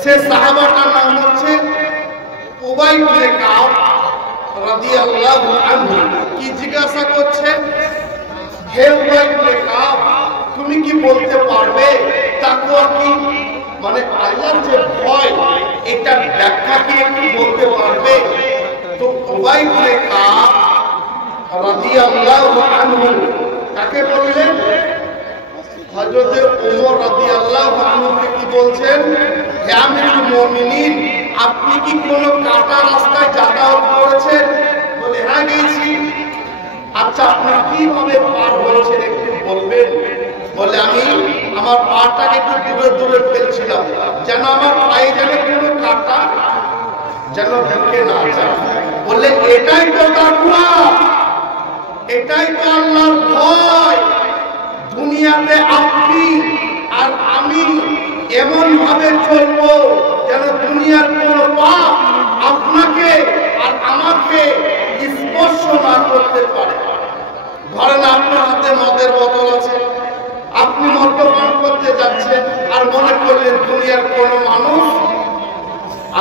সে সাহাবাটার নাম হচ্ছে উবাই ইবনে কাব রাদিয়াল্লাহু আনহু। কি জিজ্ঞাসা করছে? হে উবাই ইবনে কাব, তুমি কি বলতে পারবে তাকওয়া কি? মানে আল্লাহর যে ভয়, এটা ব্যাখ্যা কি একটু বলতে পারবে? তো উবাই ইবনে কাব রাদিয়াল্লাহু আনহু তাকে বললেন, হযরতে ওমর রাদিয়াল্লাহু আনহুকে কি বলছেন, হে আমিরুল মুমিনিন, আপনি কি কোন কাটা রাস্তায় যাতায়াত করেছেন? বলে হ্যাঁ গেছি। আচ্ছা আপনি কিভাবে পার হয়েছেন একটু বলবেন? বলে আমি আমার পাটাকে একটু দূরে দূরে ফেলছিলাম, যেন আমার পায়ে যেন কোনো কাটা যেন ঢুকে না যায়। বলে এটাই তো তাকওয়া, এটাই তো আল্লাহর ভয়। দুনিয়াতে আপনি আর আমি এমন ভাবে চলবো যেন দুনিয়ার কোনো পাপ আপনাকে আর আমাকে স্পর্শ না করতে পারে। ধরেন আপনার হাতে মদের বোতল আছে, আপনি মদ্যপান করতে যাচ্ছেন আর মনে করলেন দুনিয়ার কোনো মানুষ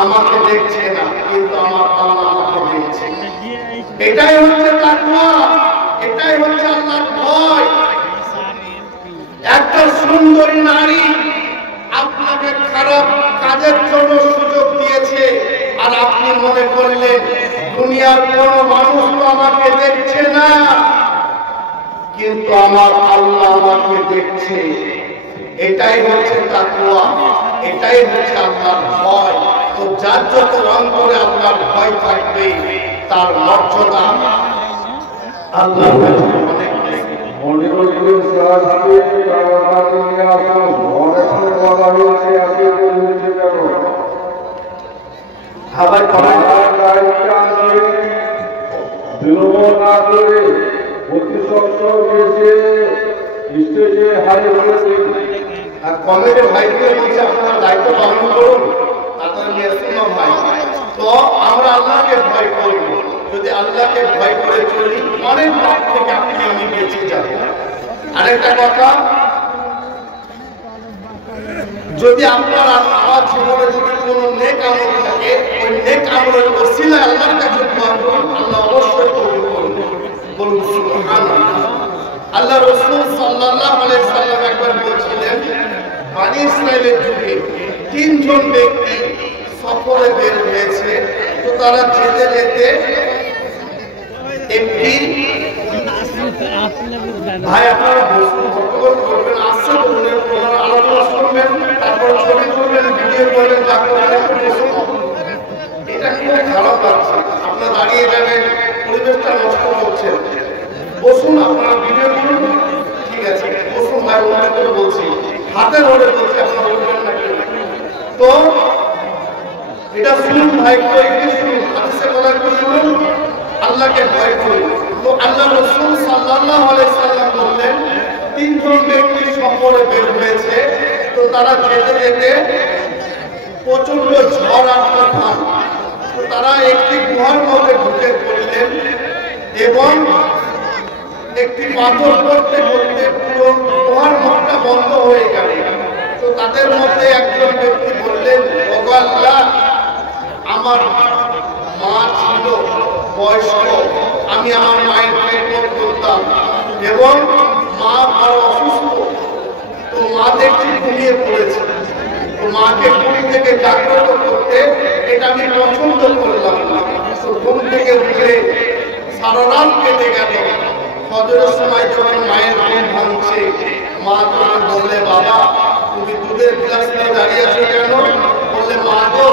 আমাকে দেখছে না, কিন্তু আমার আল্লাহ আমাকে দেখছে। এটাই হচ্ছে তাকওয়া, এটাই হচ্ছে আল্লাহর ভয়। একটা সুন্দরী নারী আপনাকে খারাপ কাজের জন্য সুযোগ দিয়েছে, আর আপনি মনে করলেন দুনিয়ার কোন মানুষ তো আমাকে দেখছে না, কিন্তু আমার আল্লাহ আমাকে দেখছে। এটাই হচ্ছে তাকওয়া, এটাই হচ্ছে আল্লাহর ভয়। তো যার যত অন্তরে আল্লাহর ভয় থাকবে তার মর্যাদা আল্লাহর কাছে অনেক বেশি। কমেডি ভাইকে বলছে আপনারা দায়িত্ব পালন করুন। তো আমরা আল্লাহকে ভয় করব, যদি আল্লাহকে ভয় করে চলি অনেক পাপ থেকে আপনি আমি বেঁচে যাব। আরেকটা কথা, যদি আপনার আমার জীবনে যদি কোনো নেক আমল থাকে, ওই নেক আমলের ওসিলায় আল্লাহর কাছে দোয়া করুন, আল্লাহ অবশ্যই কবুল করবেন। বলুন সুবহানাল্লাহ। আল্লাহ রাসূল সাল্লাল্লাহু আলাইহি সাল্লাম একবার বলেছিলেন, বনী ইসরাইলের যুগে তিনজন ব্যক্তি সফরে বের হয়েছে, তো তারা যেতে যেতে একটি ভাই আপনারা বক্তব্য করবেন, আসছে বলুন, ওনারা আলোচনা শুনবেন, তারপর ছবি করবেন, ভিডিও করবেন, যা করবেন, এটা খুব খারাপ লাগছে। আপনারা দাঁড়িয়ে যাবেন, পরিবেশটা নষ্ট করছেন। বসুন, আপনারা ভিডিও করুন, ঠিক আছে বসুন ভাই, অনেক করে বলছি, হাতে ধরে বলছি, আপনারা বলবেন না কেউ। তো এটা শুনুন ভাই, একটু শুনুন, হাদিসে বলা একটু শুনুন, আল্লাহকে ভয় করুন। তো আল্লাহ রাসূল সাল্লাল্লাহু আলাইহি সাল্লাম বললেন, তিনজন ব্যক্তি সফরে বের হয়েছে, তো তারা যেতে যেতে প্রচন্ড ঝড় আর তুফান, তো তারা একটি গুহার মধ্যে ঢুকে পড়লেন এবং একটি পাথর পড়তে পড়তে পুরো গুহার মুখটা বন্ধ হয়ে গেল। তো তাদের মধ্যে একজন ব্যক্তি বললেন, ওগো আল্লাহ, আমার মা ছিল বয়স্ক, আমি আমার মায়ের খেদমত করতাম এবং মা বড় অসুস্থ, তো মা দেখছি ঘুমিয়ে পড়েছে, তো মাকে ঘুম থেকে জাগ্রত করতে এটা আমি পছন্দ করলাম না। তো ঘুম থেকে উঠে সারা রাত কেটে গেল, ফজরের সময় যখন মায়ের ঘুম ভাঙছে, মা তখন বললে, বাবা তুমি দুধের গ্লাস নিয়ে দাঁড়িয়ে আছো কেন? বললে, মা গো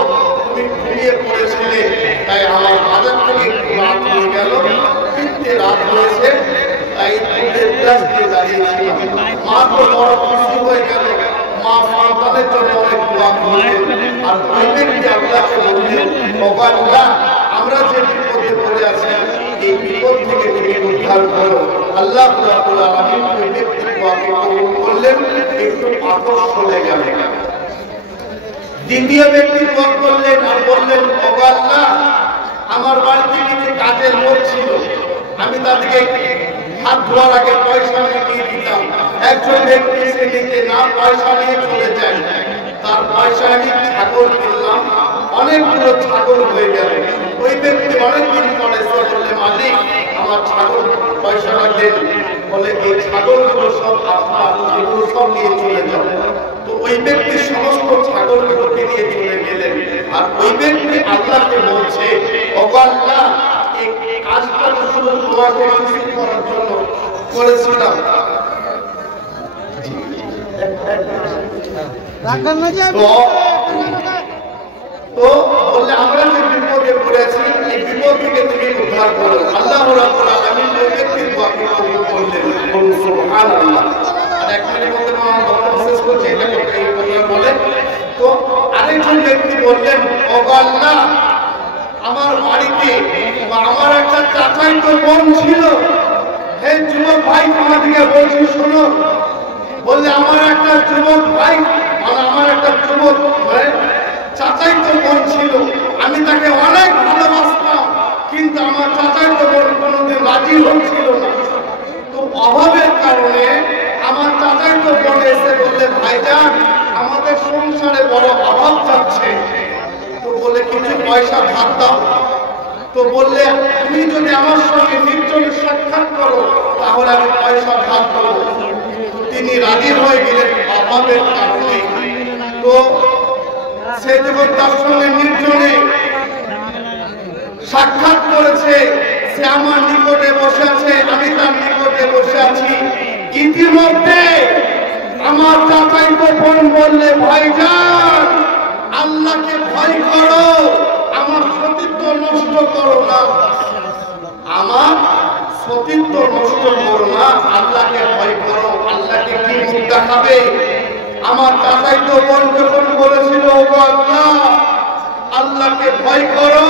তুমি ঘুমিয়ে পড়েছিলে, তাই আমার বাজার থেকে একটু রাত হয়ে গেল, তিনটে রাত হয়েছে, তাই দুধের গ্লাস নিয়ে দাঁড়িয়েছিলাম। মা তো বড় খুশি হয়ে গেল, মা সন্তানের জন্য অনেক দোয়া করলেন, আর ওই ব্যক্তি আল্লাহকে বললেন, ওগো আল্লাহ, আমরা যে বিপদে পড়ে আছি, এই বিপদ থেকে তুমি উদ্ধার করো। আল্লাহ রাব্বুল আলামিন ওই ব্যক্তির দোয়াকে কবুল করলেন, একটু পাথর সরে গেল। দ্বিতীয় ব্যক্তি দোয়া করলেন আর বললেন, ওগো আল্লাহ, আমার বাড়িতে কিছু কাজের লোক ছিল, আমি তাদেরকে হাত ধোয়ার আগে পয়সা দিয়ে দিতাম, একজন ব্যক্তি সেদিকে না পয়সা নিয়ে চলে যায়, তার পয়সা আমি ছাগল কিনলাম, অনেকগুলো ছাগল হয়ে গেল। ওই ব্যক্তি অনেকদিন পরে সে বললে, মালিক আমার ছাগল পয়সাটা দেন। বলে, এই ছাগলগুলো সব আপনার, এগুলো সব নিয়ে চলে যাও। তো ওই ব্যক্তি সমস্ত ছাগলগুলোকে নিয়ে চলে গেলেন, আর ওই ব্যক্তি আল্লাহকে বলছে, ওগো আল্লাহ, এই কাজটা তো শুধু তোমাকে খুশি করার জন্য করেছিলাম। তো বললে, আমরা যে বিপদে পড়েছি, এই বিপদ থেকে তুমি উদ্ধার করো। আল্লাহ রাব্বুল আলামিন ওই ব্যক্তির দোয়াকে কবুল করলেন। বলুন সুবহানাল্লাহ। আর এক মিনিটের মধ্যে আমার বক্তব্য শেষ করছি, এটা এই কথা বলে। তো আরেকজন ব্যক্তি বললেন, ওগো আল্লাহ, আমার বাড়িতে বা আমার একটা চাচাতো বোন ছিল, হে যুবক ভাই, তোমাদেরকে বলছি শোনো। বললে, আমার একটা যুবক ভাই, মানে আমার একটা যুবক চাচাতো বোন ছিল, আমি তাকে অনেক ভালোবাসতাম, কিন্তু আমার চাচাতো বোন কোনোদিন রাজি হচ্ছিল না। তো অভাবের কারণে আমার চাচাতো বোন এসে বললে, ভাইজান, আমাদের সংসারে বড় অভাব যাচ্ছে, তো বলে কিছু পয়সা ধার দাও। তো বললে, তুমি যদি আমার সঙ্গে নির্জনে সাক্ষাৎ করো, তাহলে আমি পয়সা ধার দেবো। তিনি রাজি হয়ে গেলেন অভাবের কারণে। তো সে যখন তার সঙ্গে নির্জনে সাক্ষাৎ করেছে, সে আমার নিকটে বসে আছে, আমি তার নিকটে বসে আছি। ইতিমধ্যে আমার চাচাতো বোন বললে, ভাইজান, আল্লাহকে ভয় করো, আমার সতীত্ব নষ্ট করো না, আমার সতীত্ব নষ্ট করো না, আল্লাহকে ভয় করো। আল্লাহকে কি মুখ দেখাবে? আমার চাচাতো বোন যখন বলেছিল, ওগো আল্লাহ, আল্লাহকে ভয় করো,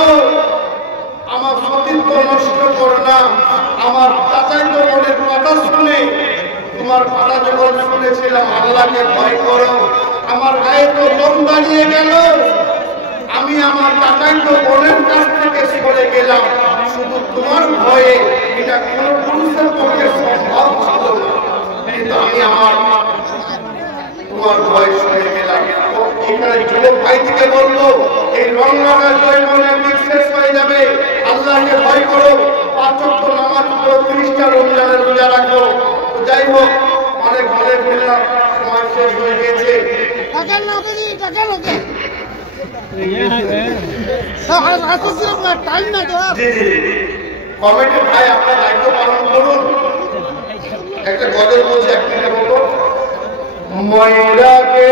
আমার সতীত্ব নষ্ট করো না, আমার চাচাতো বোনের কথা শুনে, তোমার কথা যখন শুনেছিলাম, আল্লাহকে ভয় করো, আমার গায়ে তো লোম দাঁড়িয়ে গেল। আমি আমার চাচাতো বোনের কাছ থেকে সরে গেলাম, শুধু তোমার ভয়ে এটা কোনো পুরুষের পক্ষে সম্ভব ছিল না, কিন্তু আমি আমার তোমার ভয় শুনে গেলাম। এখানে যুবক ভাই থেকে বলবো, এই রমজানের জয়মনে শেষ হয়ে যাবে। আল্লাহকে ভয় করো, 5 ওয়াক্ত নামাজ পড়ো, 30টা রমজানের রোজা রাখো। যাই হোক, অনেক বলে ফেললাম, সময় শেষ হয়ে গেছে। কমিটি ভাই আপনার দায়িত্ব পালন করুন। একটা গজল বলছে, এক মিনিটে বলবো। ময়রাকে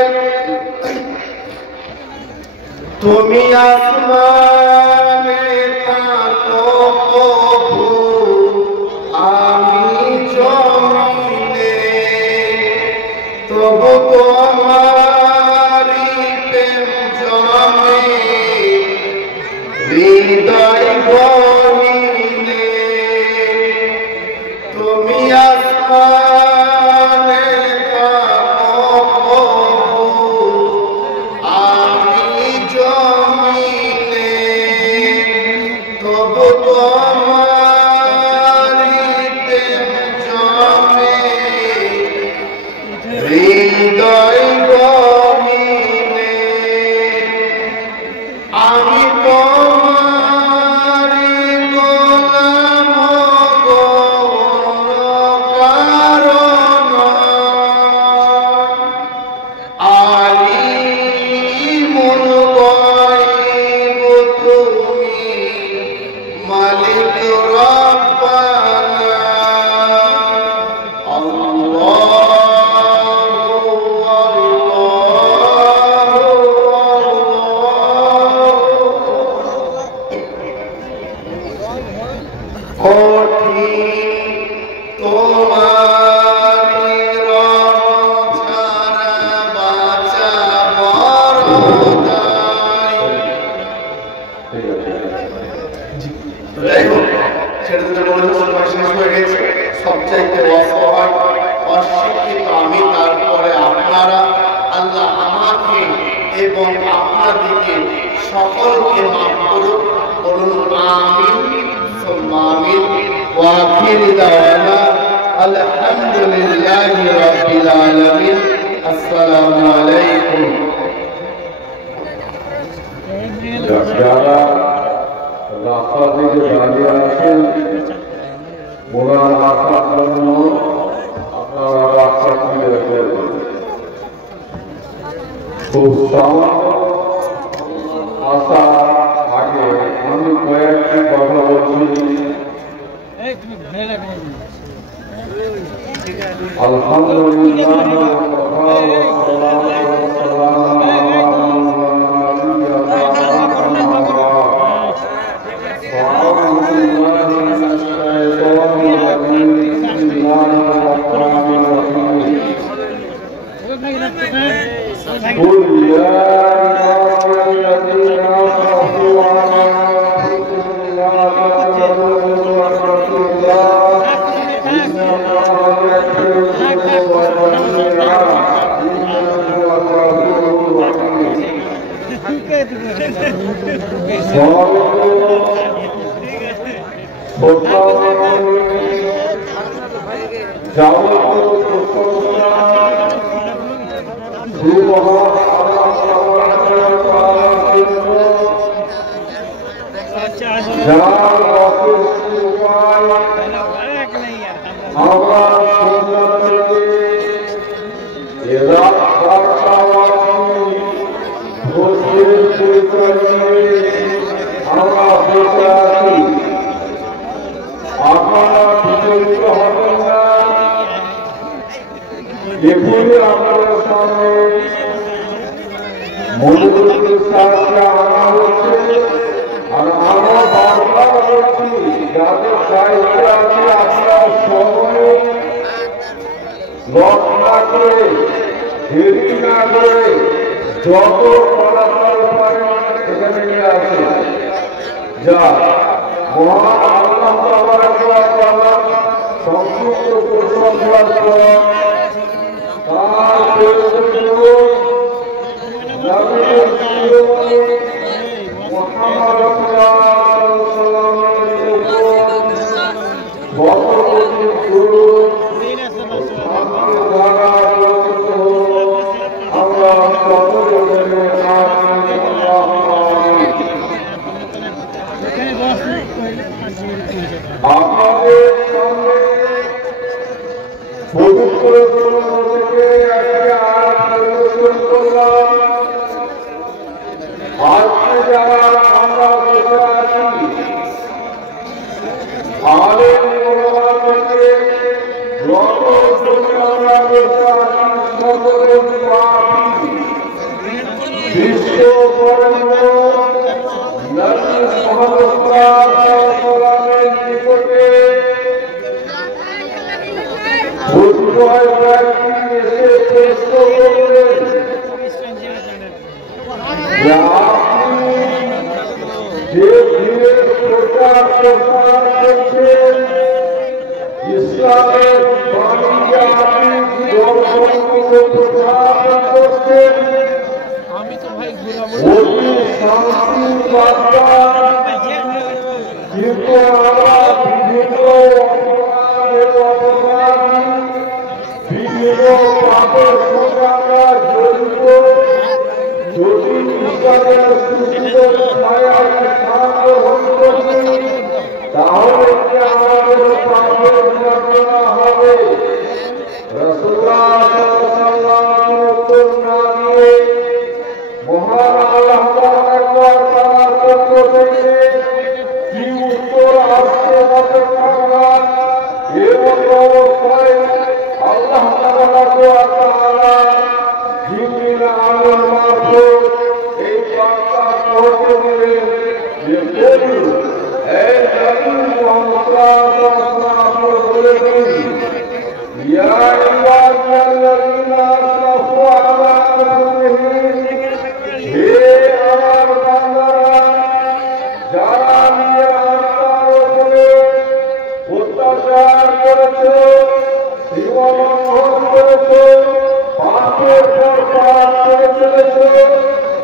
তুমি আসমানে থাকো প্রভু, আমি জমিনে, তবু তোমারি প্রেম জমে হৃদয় গহীনে। তুমি আসমানে থাকো প্রভু, আমি জমিনে, তবু তোমারি প্রেম জমে হৃদয় গহীনে। আমি তোমারি গোলাম গো, অন্য কারো নয়। আলিমুল গায়ব তুমি, মালিক রব্বানা। তোমারি রহম ছাড়া বাঁচা বড় দায়। যাই হোক, সেটা তো বলে সময় শেষ হয়ে গেছে। সবচাইতে অসহায় অশিক্ষিত আমি, তারপরে আপনারা। আল্লাহ আমাকে এবং আপনাদেরকে সকলকে মাফ করুন। বলুন আমিন সুম্মা আমিন। ওয়া আখিরু দাওয়ানা আলহামদুলিল্লাহি রাব্বিল আলামিন। আসসালামু আলাইকুম। যারা রাস্তা থেকে দাঁড়িয়ে আছেন, ওনার রাস্তার জন্য আপনারা রাস্তা খুলে ফেলবেন। খুব সামান্য আশা আগে আমি কয়েকটি কথা বলছি। এগুলি আমাদের সামনে মনোযোগের সাহায্যে আনা হচ্ছে। আর আমরা বারবার বলছি, যাদের দায়িত্বে আছে আপনারা সময়ে লস না করে, দেরি না করে, যত ফলাফল পারে সেখানে নিয়ে আসে। যা মহান আল্লাহ সংযুক্ত প্রশংসার পর তার মোহাম্মদ বর্তমানে গুরু শান্তি দ্বারা আলোকিত হলো আমরা সকলে মিলে আমিন আমিন। আপনাদের সামনে পবিত্র গ্রন্থ থেকে একটি আয়াত পরিবেশন করলাম। আজকে যারা আমরা বসে আছি আলেম ওলামা থেকে যতজন আমরা বসে আছি সকলের পাপী বিশ্ব বরেণ্য নবী মুহাম্মদ সাল্লাল্লাহু আলাইহি নিকটে বুঝায় ব্যক্তি এসে প্রশ্ন করলেন যে আপনি যে দিনের প্রচার প্রসার করছেন ইসলামের বাণীকে আপনি জনসমুখে প্রচার করছেন অতি শান্তির বার্তা, কিন্তু আমরা বিভিন্ন অপরাধের অপরাধী বিভিন্ন পাপের সঙ্গে আমরা জড়িত। যদি ইসলামের সুস্থ ছায়ায় স্থান গ্রহণ করি তাহলে কি আমাদের পাপের বিমোচনা হবে? রাসূলুল্লাহ সাল্লাল্লাহু আলাইহি ওয়াসাল্লাম না দিয়ে মহান আল্লাহ তাআলার পক্ষ থেকে কি উত্তর আসছে তাদের সংবাদ এবং অবস্থায় আল্লাহ তাআলা জিবরিল আলাইহিস মারফত এই বার্তা পৌঁছে দিলেন যে বলুন এই নবী মুহাম্মদ সাল্লাল্লাহু আলাইহি ওয়াসাল্লাম ইয়া আইয়ুহাল্লাযীনা আসরাফু আলা আনফুসিহিম, হে আমার বান্দারা যারা নিজের আত্মার উপরে অত্যাচার করেছো, সীমালঙ্ঘন করেছো, পাপের পর পাপ করে চলেছো,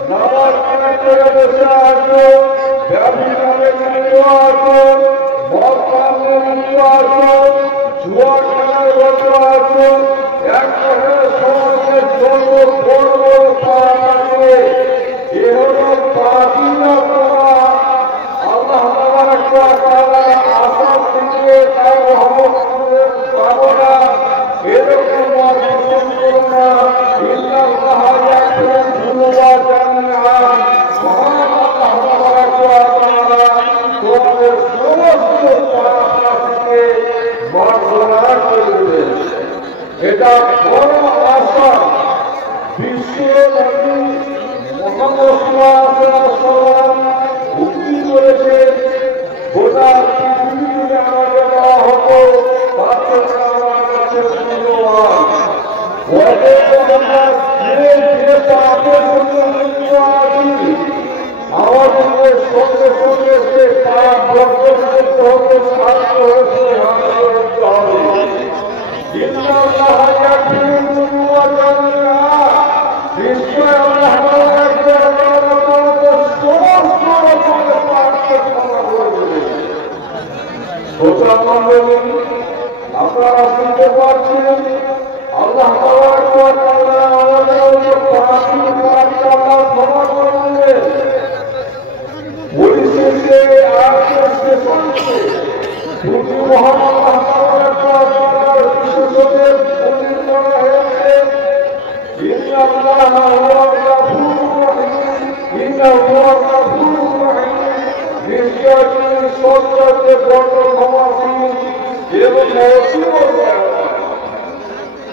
নামাজ কানা করে বসে আছো, ব্যভিচারে লিপ্ত আছো, মদ পানে লিপ্ত আছো, জুয়া খেলায় রত আছো, এক কথায় সমাজের জন্য বড় বড় পাপ আছে। এরকম পাপই না করা আল্লাহ তাআলার আসাম থেকে তার রহমত পাবো না, এরকম অর্জন করো না। ইন্নাল্লাহ ইয়াগফিরু যুনুবা জামিআন, মহান আল্লাহ তাআলা তোমাদের সমস্ত পাপ থেকে মার্জনা করে দেবেন। এটা বড় আশা। বিশ্ব নবী মুহাম্মদ সাল্লাল্লাহু আলাইহি ওয়াসাল্লাম মুক্তি করেছে গোটা পৃথিবীতে আমাকে দেওয়া হতো, তাতে আমার কাছে ধন্যবাদ। আমাদের সঙ্গে সঙ্গে সে পাপ বর্জন করতে হবে, শান্ত হতে হবে। নিশ্চয় আল্লাহ সমস্ত রকমের পাপকে ক্ষমা করে দেবেন। আপনারা শুনতে পাচ্ছেন আল্লাহ আমাদের ক্ষমা করে দেবেন। পরিশেষে দুটি মহান আল্লাহ বিশেষদের উল্লেখ করা হয়েছে। নিশ্চয় তিনি সত্যকে বড় ক্ষমাশীল এবং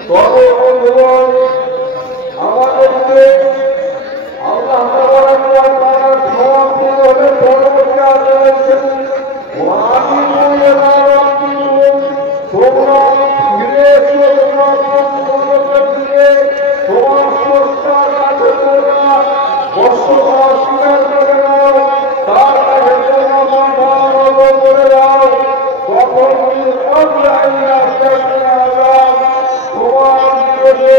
তবে বন্ধুগণ আমাদেরকে আল্লাহ ক্ষমা করে পরবর্তী আদেশ তোমরা ফিরে এসো, তোমার স্রষ্টার কাছে তোমরা বসবাস স্বীকার করে নাও, তার কাছে তোমরা করে দাও। তখন তোমার নিকটে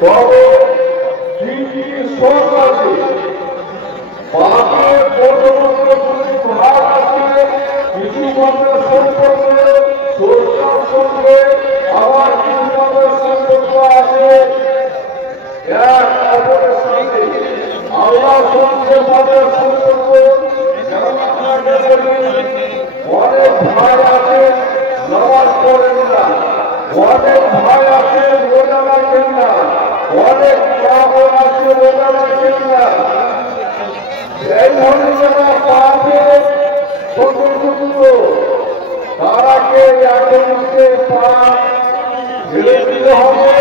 তবে তিনটি শোক আছে, বাঘের পূর্ণমন্ত্রী ভাগ আছে, কিছু মন্ত্রের সম্পর্কে সরকার সঙ্গে আবার কিছু মন্ত্রের সম্পর্ক আছে এক অপরের সাথে। আল্লাহ সঙ্গে মন্ত্রের সম্পর্ক যেমন আপনাকে বলি, অনেক ভাই আছে নামাজ পড়েন না, অনেক ভাই আছে রোজা রাখেন না, অনেক মা বোন আছে রোজা রাখেন না। এই ধরনের যারা পাবে ছোট তারাকে একজনকে পা ছেড়ে দিতে হবে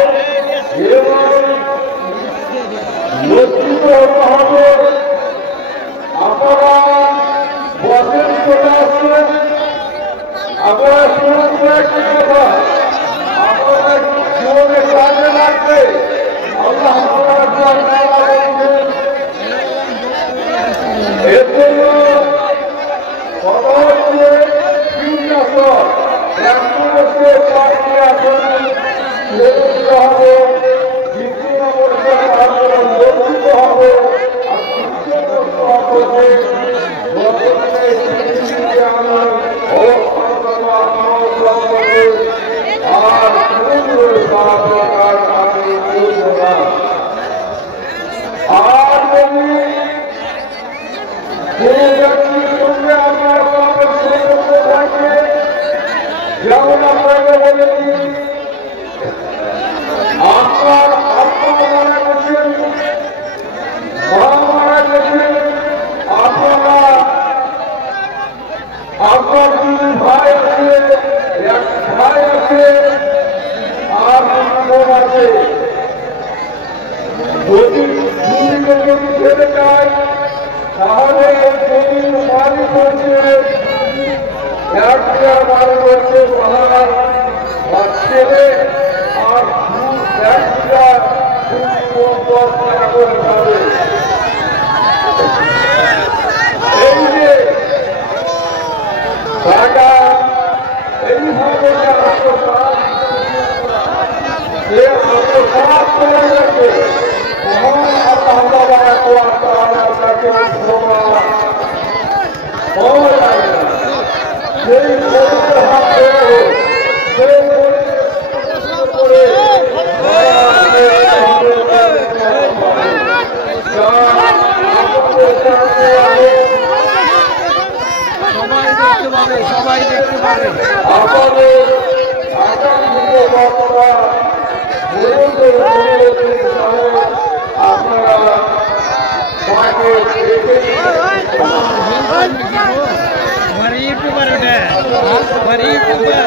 এবং লজ্জিত হতে হবে। আপনারা বসেন চলে আসছেন, আপনারা শুনুন একটি কথা, আপনারা জীবনে কাজে লাগবে। আল্লাহ এর জন্য কথা হচ্ছে কীটনাশক একশো পাঁচটি আসন ছেড়ে দিতে হবে, দ্বিতীয় নম্বরটা তারপরে লজ্জিত হবে। আর তৃতীয় প্রশ্ন হবে আর যদি কোন ব্যক্তির সঙ্গে আপনার সম্পর্ক থাকে, যেমন আপনাকে বলেছি আপনার আত্মা মারা গেছেন, মা মারা গেছেন, আপনার দুই ভাই আছে, এক ভাই আছে আর বোন আছে। যদি ছেড়ে যায় তাহলে জমির মালিক হচ্ছে একটা মালিক হচ্ছে পাহাড় বা ছেলে, আর একটা করে যাবে। এই যে টাকা এইভাবে আত্মসাৎ করে গেছে, সবাই দেখতে পাবে। আমাদের আপনারা हमारे यूट्यूबर उठे, हमारे यूट्यूबर